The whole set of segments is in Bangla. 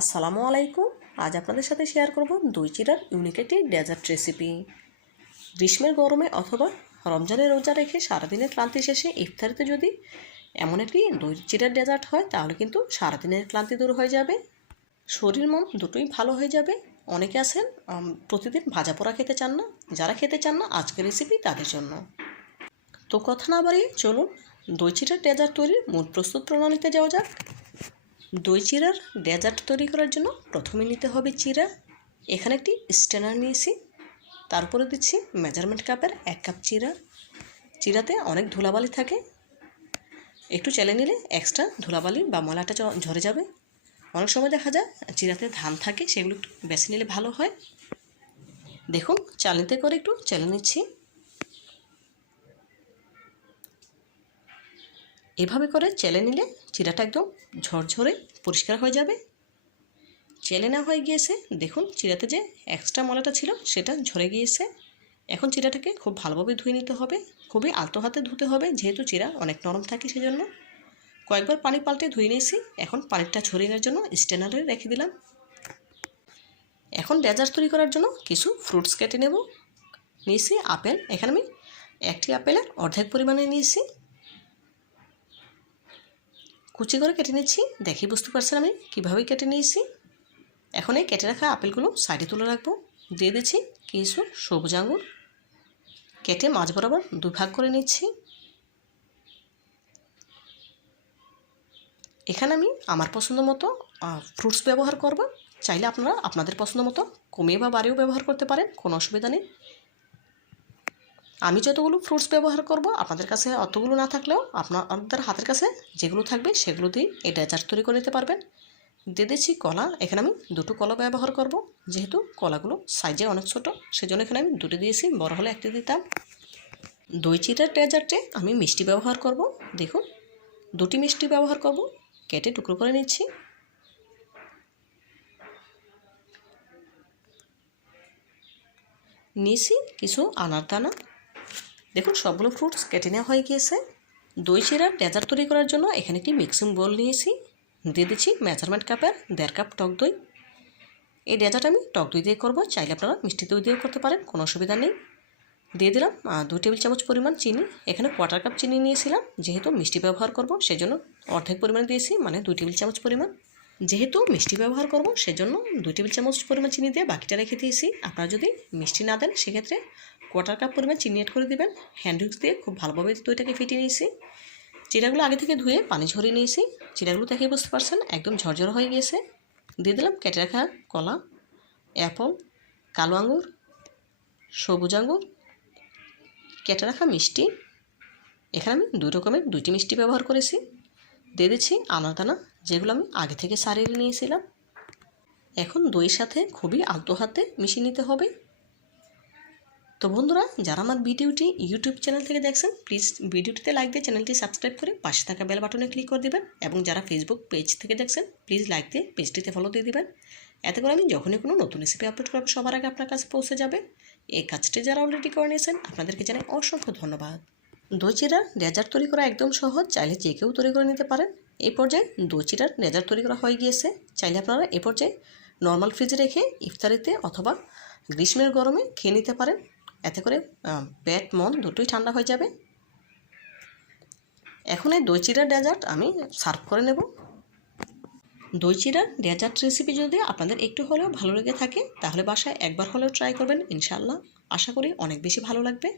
আসসালামু আলাইকুম। আজ আপনাদের সাথে শেয়ার করব দই চিরার ইউনিক একটি ডেজার্ট রেসিপি গ্রীষ্মের গরমে অথবা রমজানের রোজা রেখে সারাদিনের ক্লান্তি শেষে ইফতারিতে যদি এমন একটি দই চিরার ডেজার্ট হয়, তাহলে কিন্তু সারাদিনের ক্লান্তি দূর হয়ে যাবে। শরীর, মন দুটোই ভালো হয়ে যাবে। অনেকে আছেন প্রতিদিন ভাজা পোড়া খেতে চান না। যারা খেতে চান না, আজকের রেসিপি তাদের জন্য। তো কথা না বাড়িয়ে চলুন দই চিরার ডেজার্ট তৈরির মূল প্রস্তুত প্রণালীতে যাওয়া যাক। দই চিরার ডেজার্ট তৈরি করার জন্য প্রথমে নিতে হবে চিরা। এখানে একটি স্ট্যানার নিয়েছি। তারপরে দিচ্ছি মেজারমেন্ট কাপের এক কাপ চিরা। চিরাতে অনেক ধুলাবালি থাকে। একটু চেলে নিলে এক্সট্রা ধুলাবালি বা ময়লাটা ঝরে যাবে। অনেক সময় দেখা যায় চিরাতে ধান থাকে, সেগুলো একটু বেছে নিলে ভালো হয়। দেখুন, চালনিতে করে একটু চেলে নিচ্ছি। এভাবে করে চেলে নিলে চিরাটা একদম ঝরঝরে পরিষ্কার হয়ে যাবে। চেলে না হয়ে গিয়েছে। দেখুন চিরাতে যে এক্সট্রা ময়লাটা ছিল সেটা ঝরে গিয়েছে। এখন চিরাটাকে খুব ভালোভাবে ধুয়ে নিতে হবে। খুবই আলতো হাতে ধুতে হবে, যেহেতু চিরা অনেক নরম থাকে সেজন্য। কয়েকবার পানি পাল্টে ধুয়ে নিয়েছি। এখন পানিটা ছড়িয়ে নেওয়ার জন্য স্ট্যান্ডারে রেখে দিলাম। এখন ডেজার্ট তৈরি করার জন্য কিছু ফ্রুটস কেটে নেব। নিয়েছি আপেল। এখানে আমি একটি আপেলের অর্ধেক পরিমাণে নিয়েছি। কুচি করে কেটে নিচ্ছি। দেখি বুঝতে পারছেন আমি কীভাবে কেটে নিয়েছি। এখন এই কেটে রাখা আপেলগুলো সাইডে তুলে রাখব। দিয়ে দিচ্ছি কিছু সবুজ আঙুর কেটে মাছ বরাবর দুভাগ করে নিচ্ছি। এখানে আমি আমার পছন্দ মতো ফ্রুটস ব্যবহার করব। চাইলে আপনারা আপনাদের পছন্দ মতো কমিয়ে বা বাড়িও ব্যবহার করতে পারেন, কোনো অসুবিধা নেই। আমি যতগুলো ফ্রুটস ব্যবহার করব, আপনাদের কাছে অতগুলো না থাকলেও আপনাদের হাতের কাছে যেগুলো থাকবে সেগুলো দিয়ে এই ডেজার্ট তৈরি করে নিতে পারবেন। দিয়ে দিচ্ছি কলা, এখানে আমি দুটো কলা ব্যবহার করব, যেহেতু কলাগুলো সাইজে অনেক ছোট, সেজন্য এখানে আমি দুটো দিয়েছি, বড় হলে একটি দিতাম। দই চিটার ডেজার্টে আমি মিষ্টি ব্যবহার করব, দেখুন, দুটি মিষ্টি ব্যবহার করব, কেটে টুকরো করে নিচ্ছি। নিয়েছি কিছু আনার দানা দেখুন, সবগুলো ফ্রুটস কেটে নেওয়া হয়ে গিয়েছে। দই চিরার ডেজার্ট তৈরি করার জন্য এখানে একটি মিক্সিং বোল নিয়েছি। দিয়ে দিচ্ছি মেজারমেন্ট কাপের দেড় কাপ টক দই। এই ডেজার্ট আমি টক দই দিয়ে করব। চাইলে আপনারা মিষ্টি দই দিয়েও করতে পারেন, কোনো অসুবিধা নেই। দিয়ে দিলাম দুই টেবিল চামচ পরিমাণ চিনি। এখানে কোয়ার্টার কাপ চিনি নিয়েছিলাম, যেহেতু মিষ্টি ব্যবহার করব, সেজন্য অর্ধেক পরিমাণ দিয়েছি মানে দুই টেবিল চামচ পরিমাণ। যেহেতু মিষ্টি ব্যবহার করব, সেজন্য দুই টেবিল চামচ পরিমাণ চিনি দিয়ে বাকিটা রেখে দিয়েছি। আপনারা যদি মিষ্টি না দেন, সেক্ষেত্রে কোয়ার্টার কাপ পরিমাণ চিনি এড করে দেবেন। হ্যান্ড উইক্স দিয়ে খুব ভালোভাবে দইটাকে ফিটিয়ে নিয়েছি। চিরাগুলো আগে থেকে ধুয়ে পানি ঝরিয়ে নিয়েছি। চিরাগুলো দেখে বুঝতে পারছেন, একদম ঝরঝর হয়ে গিয়েছে। দিয়ে দিলাম কেটে রাখা কলা অ্যাপল কালো আঙুর সবুজ আঙুর কেটে রাখা মিষ্টি। এখানে আমি দুই রকমের দুইটি মিষ্টি ব্যবহার করেছি। দিয়ে দিচ্ছি আনাদানা যেগুলো আমি আগে থেকে সারিয়ে নিয়েছিলাম। এখন দইয়ের সাথে খুবই আলতো হাতে মিশিয়ে নিতে হবে। তো বন্ধুরা, যারা আমার ভিডিওটি ইউটিউব চ্যানেল থেকে দেখছেন প্লিজ ভিডিওটিতে লাইক দিয়ে চ্যানেলটি সাবস্ক্রাইব করে পাশে থাকা বেল বাটনে ক্লিক করে দেবেন এবং যারা ফেসবুক পেজ থেকে দেখছেন প্লিজ লাইক দিয়ে পেজটিতে ফলো দিয়ে দিবেন। এতে করে আমি যখনই কোনো নতুন রেসিপি আপলোড করব, সবার আগে আপনার কাছে পৌঁছে যাবে। এই কাজটি যারা অলরেডি করে নিয়েছেন, আপনাদেরকে জানাই অসংখ্য ধন্যবাদ। দই চিরার ডেজার্ট তৈরি করা একদম সহজ, চাইলে যে কেউ তৈরি করে নিতে পারেন। এই পর্যায়ে দই চিরার তৈরি করা হয়ে গিয়েছে। চাইলে আপনারা এ পর্যায়ে নর্মাল ফ্রিজে রেখে ইফতারিতে অথবা গ্রীষ্মের গরমে খেয়ে নিতে পারেন। এতে করে পেট, মন দুটোই ঠান্ডা হয়ে যাবে। এখন এই দই চিরার ডেজার্ট আমি সার্ভ করে নেব। দই চিরার ডেজার্ট রেসিপি যদি আপনাদের একটু হলেও ভালো লেগে থাকে, তাহলে বাসায় একবার হলেও ট্রাই করবেন ইনশাল্লাহ আশা করি অনেক বেশি ভালো লাগবে।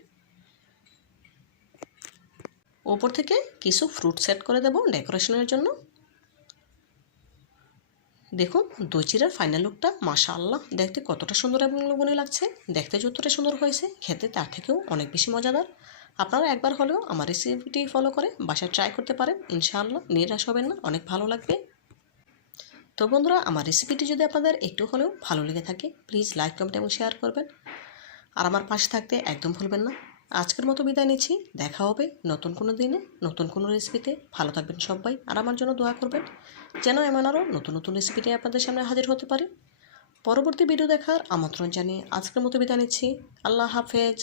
ওপর থেকে কিছু ফ্রুট সেট করে দেব ডেকোরেশনের জন্য। দেখুন দই ফাইনাল লুকটা মাশাআল্লাহ। দেখতে কতটা সুন্দর এবং লোভনীয় লাগছে। দেখতে যতটা সুন্দর হয়েছে, খেতে তার থেকেও অনেক বেশি মজাদার। আপনারা একবার হলেও আমার রেসিপিটি ফলো করে বাসায় ট্রাই করতে পারেন। ইনশাআল্লাহ নিরাশ হবেন না, অনেক ভালো লাগবে। তো বন্ধুরা, আমার রেসিপিটি যদি আপনাদের একটু হলেও ভালো লেগে থাকে প্লিজ লাইক কমেন্ট এবং শেয়ার করবেন। আর আমার পাশে থাকতে একদম ভুলবেন না। আজকের মতো বিদায় নিচ্ছি। দেখা হবে নতুন কোনো দিনে, নতুন কোনো রেসিপিতে ভালো থাকবেন সবাই, আর আমার জন্য দোয়া করবেন যেন এমন আরও নতুন নতুন রেসিপিতে আপনাদের সামনে হাজির হতে পারে। পরবর্তী ভিডিও দেখার আমন্ত্রণ জানিয়ে আজকের মতো বিদায় নিচ্ছি। আল্লাহ হাফেজ।